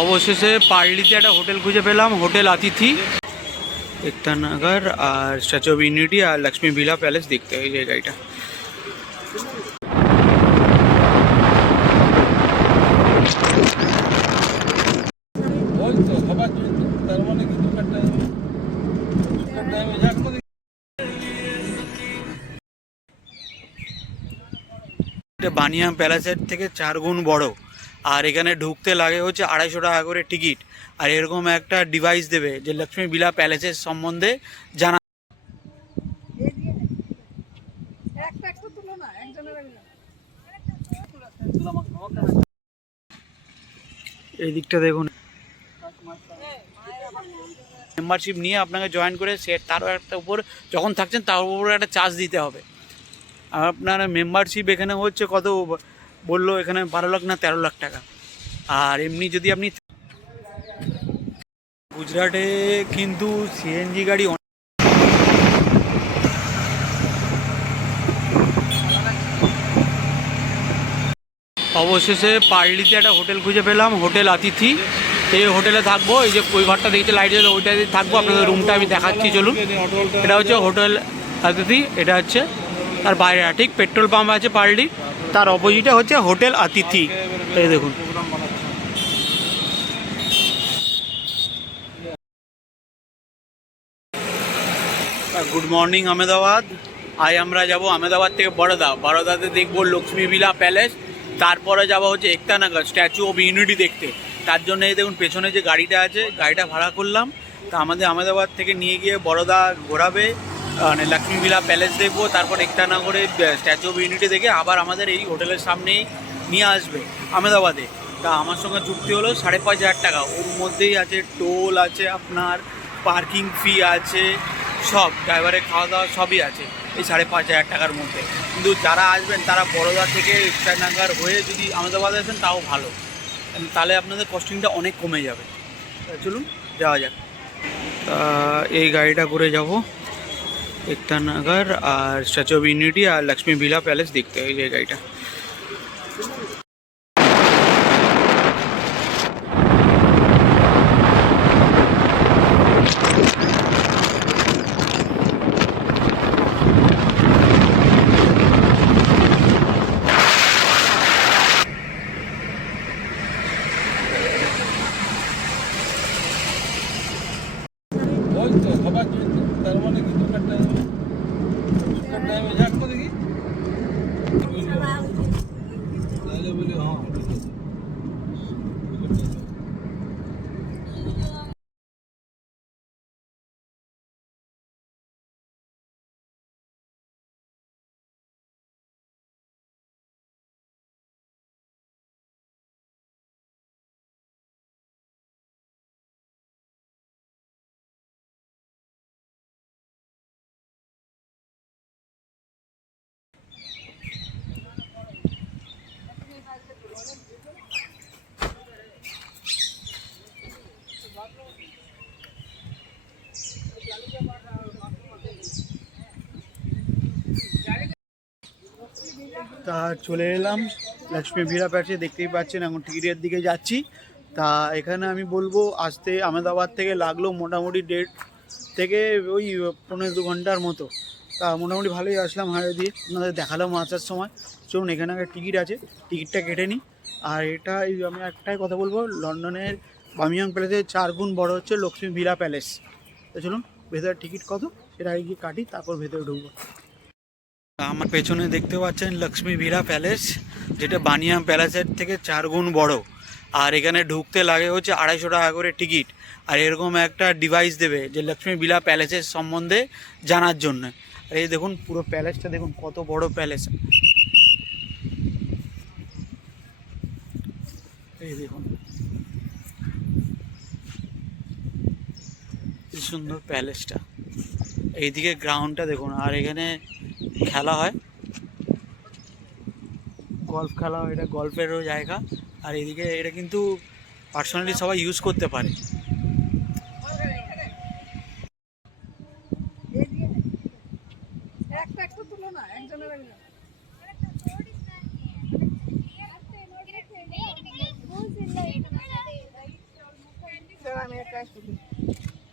অবশেষে পার্লিতে একটা হোটেল খুঁজে পেলাম, হোটেল অতিথি। একতা নগর আর স্ট্যাচু অফ ইউনিটি আর লক্ষ্মী ভিলা প্যালেস দেখতে হয় এই গাড়িটা। বানিয়াম প্যালেসের থেকে 4 গুণ বড়, আর এখানে ঢুকতে লাগে হচ্ছে 250 টাকা করে টিকিট। আর এরকম একটা ডিভাইস দেবে যে লক্ষ্মী ভিলা প্যালেসের সম্বন্ধে জানা। এই দিকটা দেখুন, মেম্বারশিপ নিয়ে আপনাকে জয়েন করে সে তারও একটা উপর যখন থাকছেন তার উপর একটা চার্জ দিতে হবে। আর আপনার মেম্বারশিপ এখানে হচ্ছে কত বললো, এখানে 12 লাখ না 13 লাখ টাকা। আর এমনি যদি আপনি গুজরাটে কিন্তু সিএনজি গাড়ি অবশেষে পার্লিতে একটা হোটেল খুঁজে পেলাম, হোটেল অতিথি। এই হোটেলে থাকবো, এই যে ওই ঘরটা দেখতে লাইট জ্বলে ওইটাতে থাকবো। আপনাদের রুমটা আমি দেখাচ্ছি, চলুন। এটা হচ্ছে হোটেল অতিথি, এটা হচ্ছে তার বাইরে ঠিক পেট্রোল পাম্প আছে পার্লি, তার অপোজিটে হচ্ছে হোটেল অতিথি। এই দেখুন, গুড মর্নিং আহমেদাবাদ। আজ আমরা যাব আহমেদাবাদ থেকে বরোদা। বরোদাতে দেখবো লক্ষ্মী ভিলা প্যালেস, তারপরে যাব হচ্ছে একতা নগর স্ট্যাচু অফ ইউনিটি দেখতে। তার জন্য এই দেখুন পেছনে যে গাড়িটা আছে, গাড়িটা ভাড়া করলাম। তা আমাদের আহমেদাবাদ থেকে নিয়ে গিয়ে বরোদা ঘোরাবে, মানে লক্ষ্মী ভিলা প্যালেস দেখবো, তারপর একতা নগরে স্ট্যাচু অফ ইউনিটি দেখে আবার আমাদের এই হোটেলের সামনেই নিয়ে আসবে আহমেদাবাদে। তা আমার সঙ্গে চুক্তি হলো 5,500 টাকা। ওর মধ্যেই আছে টোল আছে, আপনার পার্কিং ফি আছে, সব ড্রাইভারের খাওয়া দাওয়া সবই আছে এই 5,500 টাকার মধ্যে। কিন্তু যারা আসবেন তারা বরোদা থেকে একতানগর হয়ে যদি আহমেদাবাদে আসেন তাও ভালো, তাহলে আপনাদের কস্টিংটা অনেক কমে যাবে। চলুন যাওয়া যাক। তা এই গাড়িটা করে যাব একতানগর আর স্ট্যাচু অফ ইউনিটি আর লক্ষ্মী ভিলা প্যালেস দেখতে হয় এই গাড়িটা। তা চলে এলাম লক্ষ্মী ভিলা প্যালেসে, দেখতেই পাচ্ছেন এখন টিকিটের দিকে যাচ্ছি। তা এখানে আমি বলবো আসতে আহমেদাবাদ থেকে লাগলো মোটামুটি 1.5 থেকে ওই 15-2 ঘন্টার মতো। তা মোটামুটি ভালোই আসলাম হাইওয়ে দিয়ে, আপনাদের দেখালাম আসার সময়। চলুন এখানে একটা টিকিট আছে, টিকিটটা কেটে নিই। আর এটা আমি একটাই কথা বলবো, লন্ডনের বার্মিংহাম প্যালেসের 4 গুণ বড় হচ্ছে লক্ষ্মী ভিলা প্যালেস। তো চলুন ভেতরে টিকিট কত সেটা আগে গিয়ে কাটি, তারপর ভেতরে ঢুকবো। আমার পেছনে দেখতে পাচ্ছেন লক্ষ্মী ভিলা প্যালেস, যেটা বানিয়াম প্যালেসের থেকে 4 গুণ বড়। আর এখানে ঢুকতে লাগে হচ্ছে 250 টাকা করে টিকিট। আর এরকম একটা ডিভাইস দেবে যে লক্ষ্মী ভিলা প্যালেসের সম্বন্ধে জানার জন্য। আর এই দেখুন পুরো প্যালেসটা দেখুন কত বড় প্যালেস, এই দেখুন কি সুন্দর প্যালেসটা। এইদিকে গ্রাউন্ডটা দেখুন, আর এখানে খেলা হয়, গল্ফ খেলা হয়, এটা গল্ফেরও জায়গা। আর এদিকে এটা কিন্তু পার্সোনালি সবাই ইউজ করতে পারে।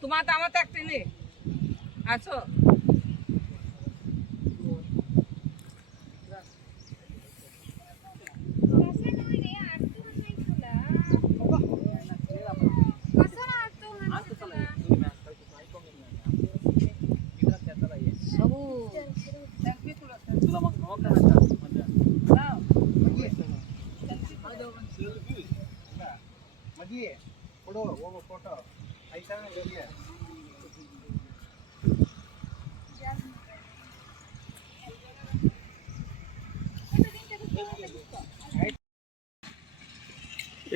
তোমার তো আমার তো একটা নেই আছো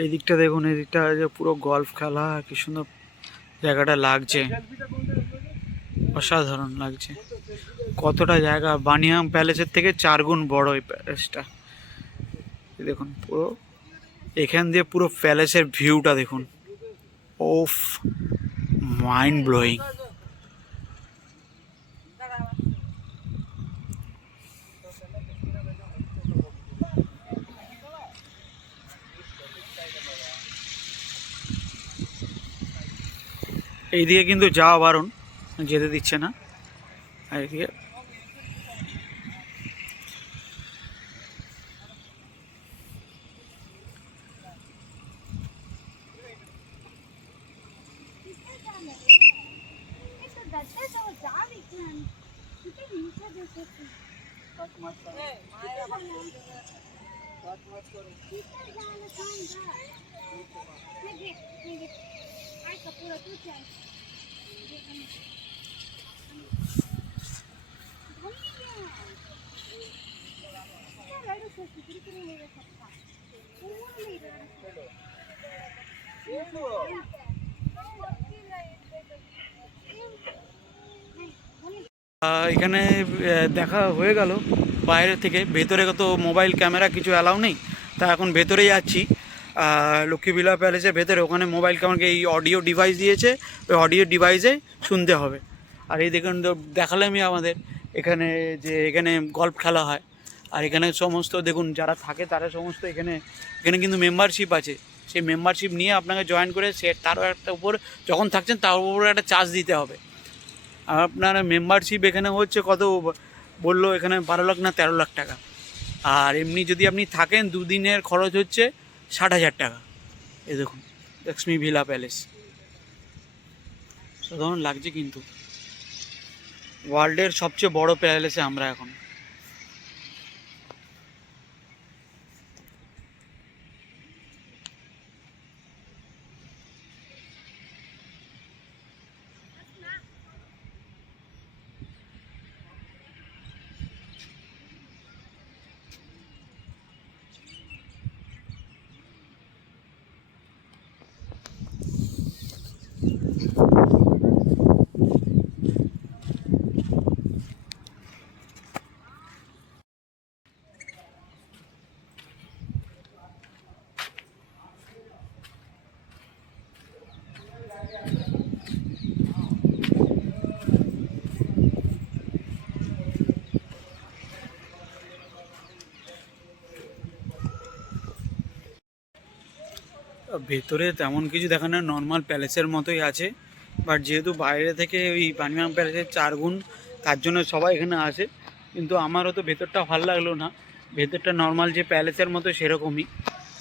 এই দিকটা দেখুন, এই দিকটা যে পুরো গলফ খেলা, কি সুন্দর জায়গাটা লাগছে, অসাধারণ লাগছে। কতটা জায়গা, বানিয়াম প্যালেসের থেকে 4 গুণ বড় এই প্যালেসটা। দেখুন পুরো এখান দিয়ে পুরো প্যালেসের ভিউটা দেখুন, ওফ, মাইন্ড ব্লোয়িং। এইদিকে কিন্তু যাওয়া বারণ, যেতে দিচ্ছে না। আর এইদিকে এখানে দেখা হয়ে গেল বাইরে থেকে। ভেতরে তো মোবাইল ক্যামেরা কিছু অ্যালাউ নেই, তা এখন ভেতরে যাচ্ছি লক্ষ্মীবিলা প্যালেসের ভেতরে। ওখানে মোবাইল ক্যামেরাকে এই অডিও ডিভাইস দিয়েছে, ওই অডিও ডিভাইসে শুনতে হবে। আর এই দেখুন, দেখালামই আমাদের এখানে যে এখানে গল্ফ খেলা হয়। আর এখানে সমস্ত দেখুন যারা থাকে তারা সমস্ত এখানে কিন্তু মেম্বারশিপ আছে। সেই মেম্বারশিপ নিয়ে আপনাকে জয়েন করে সে তারও একটা উপর যখন থাকছেন তার উপরে একটা চার্জ দিতে হবে। আপনার মেম্বারশিপ এখানে হচ্ছে কত বললো, এখানে 12 লাখ না 13 লাখ টাকা। আর এমনি যদি আপনি থাকেন 2 দিনের খরচ হচ্ছে 60,000 টাকা। এই দেখুন লক্ষ্মী ভিলা প্যালেস, সাধারণ লাগছে কিন্তু। ওয়ার্ল্ডের সবচেয়ে বড় প্যালেসে আমরা এখন। ভেতরে তেমন কিছু দেখানো, নর্মাল প্যালেসের মতোই আছে। বাট যেহেতু বাইরে থেকে ওই বানিয়াম প্যালেসের 4 গুণ, তার জন্য সবাই এখানে আসে। কিন্তু আমারও তো ভেতরটা ভালো লাগলো না, ভেতরটা নর্মাল যে প্যালেসের মতো সেরকমই।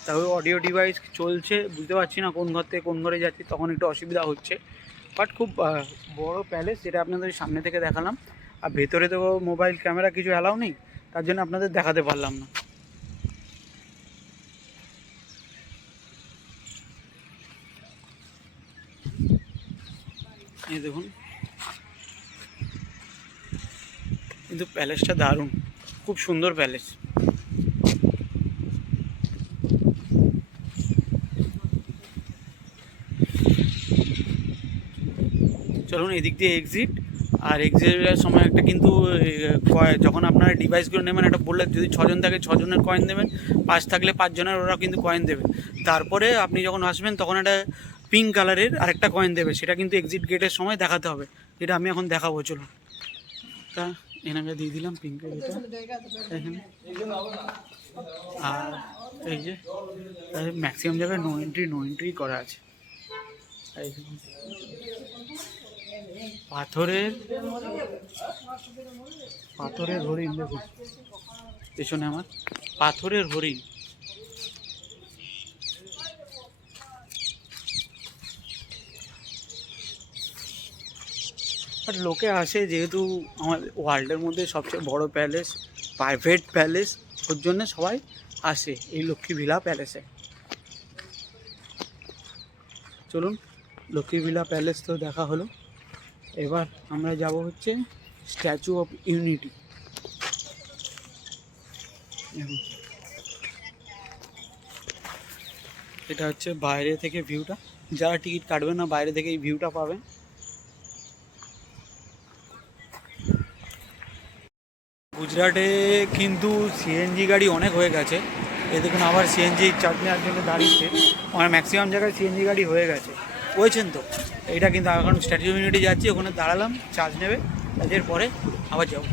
তাও অডিও ডিভাইস চলছে, বুঝতে পারছি না কোন ঘর থেকে কোন ঘরে যাচ্ছি, তখন একটু অসুবিধা হচ্ছে। বাট খুব বড় প্যালেস, যেটা আপনাদের সামনে থেকে দেখালাম। আর ভেতরে তো মোবাইল ক্যামেরা কিছু অ্যালাউ নেই, তার জন্য আপনাদের দেখাতে পারলাম না। এই দেখুন, কিন্তু প্যালেসটা দারুণ, খুব সুন্দর প্যালেস। চলুন এদিক দিয়ে এক্সিট। আর এক্সিটের সময় একটা কিন্তু যখন আপনারা ডিভাইসগুলো নেবেন, একটা বললে যদি 6 জন থাকে 6 জনের কয়েন দেবেন, 5 থাকলে 5 জনের ওরা কিন্তু কয়েন দেবে। তারপরে আপনি যখন আসবেন তখন একটা পিঙ্ক কালারের আরেকটা কয়েন দেবে, সেটা কিন্তু এক্সিট গেটের সময় দেখাতে হবে, যেটা আমি এখন দেখাবো। চলুন, তা এনাকে দিয়ে দিলাম পিঙ্কের এটা এখানে। আর এই যে ম্যাক্সিমাম জায়গায় নো এন্ট্রি করা আছে। এই দেখুন। পাথরের পাথরের হরিণ দেখুন পেছনে আমার পাথরের হরিণ। আর লোকে আসে যেহেতু আমার ওয়ার্ল্ডের মধ্যে সবচেয়ে বড় প্যালেস, প্রাইভেট প্যালেস, ওর জন্য সবাই আসে এই লক্ষ্মী ভিলা প্যালেসে। চলুন, লক্ষ্মী ভিলা প্যালেস তো দেখা হলো, এবার আমরা যাব হচ্ছে স্ট্যাচু অফ ইউনিটি। এটা হচ্ছে বাইরে থেকে ভিউটা, যারা টিকিট কাটবেন না বাইরে থেকে এই ভিউটা পাবেন। গুজরাটে কিন্তু সিএনজি গাড়ি অনেক হয়ে গেছে, এই দেখুন আবার সিএনজি চার্জ নেওয়ার জন্য দাঁড়িয়েছে, আমার ম্যাক্সিমাম জায়গায় সিএনজি গাড়ি হয়ে গেছে, বুঝছেন তো। এটা কিন্তু এখন স্ট্যাচু অফ ইউনিটি যাচ্ছি, ওখানে দাঁড়ালাম, চার্জ নেবে, এর পরে আবার যাবো।